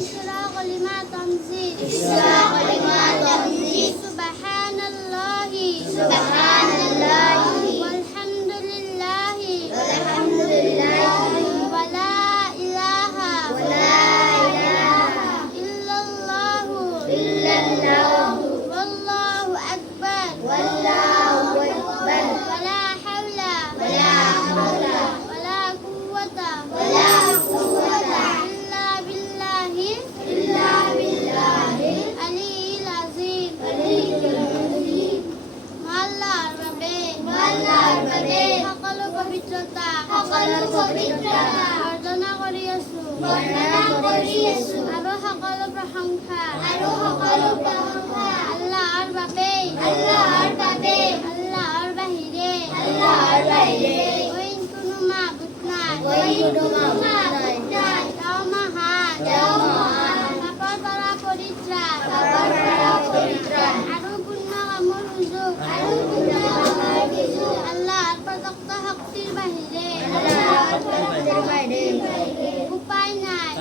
إشراق لما تنزيل سبحان الله والحمد لله ولا إله إلا الله والله أكبر ولا حول ولا قوة إلا بالله العلي العظيم আল্লাহর ভাবে সকল পবিত্রতা বর্ণনা করিয়াছো আৰু সকল প্ৰশংসা আল্লাহৰ বাবে আল্লাহৰ বাহিৰে অইন কোনো মাবুদ নাই তেওঁ মহান পাপৰ পৰা পৰিত্ৰাণ আৰু পুণ্য কামৰ সুযোগ আল্লাহৰ প্ৰদত্ত শক্তিৰ বাহিৰে উপায় নাই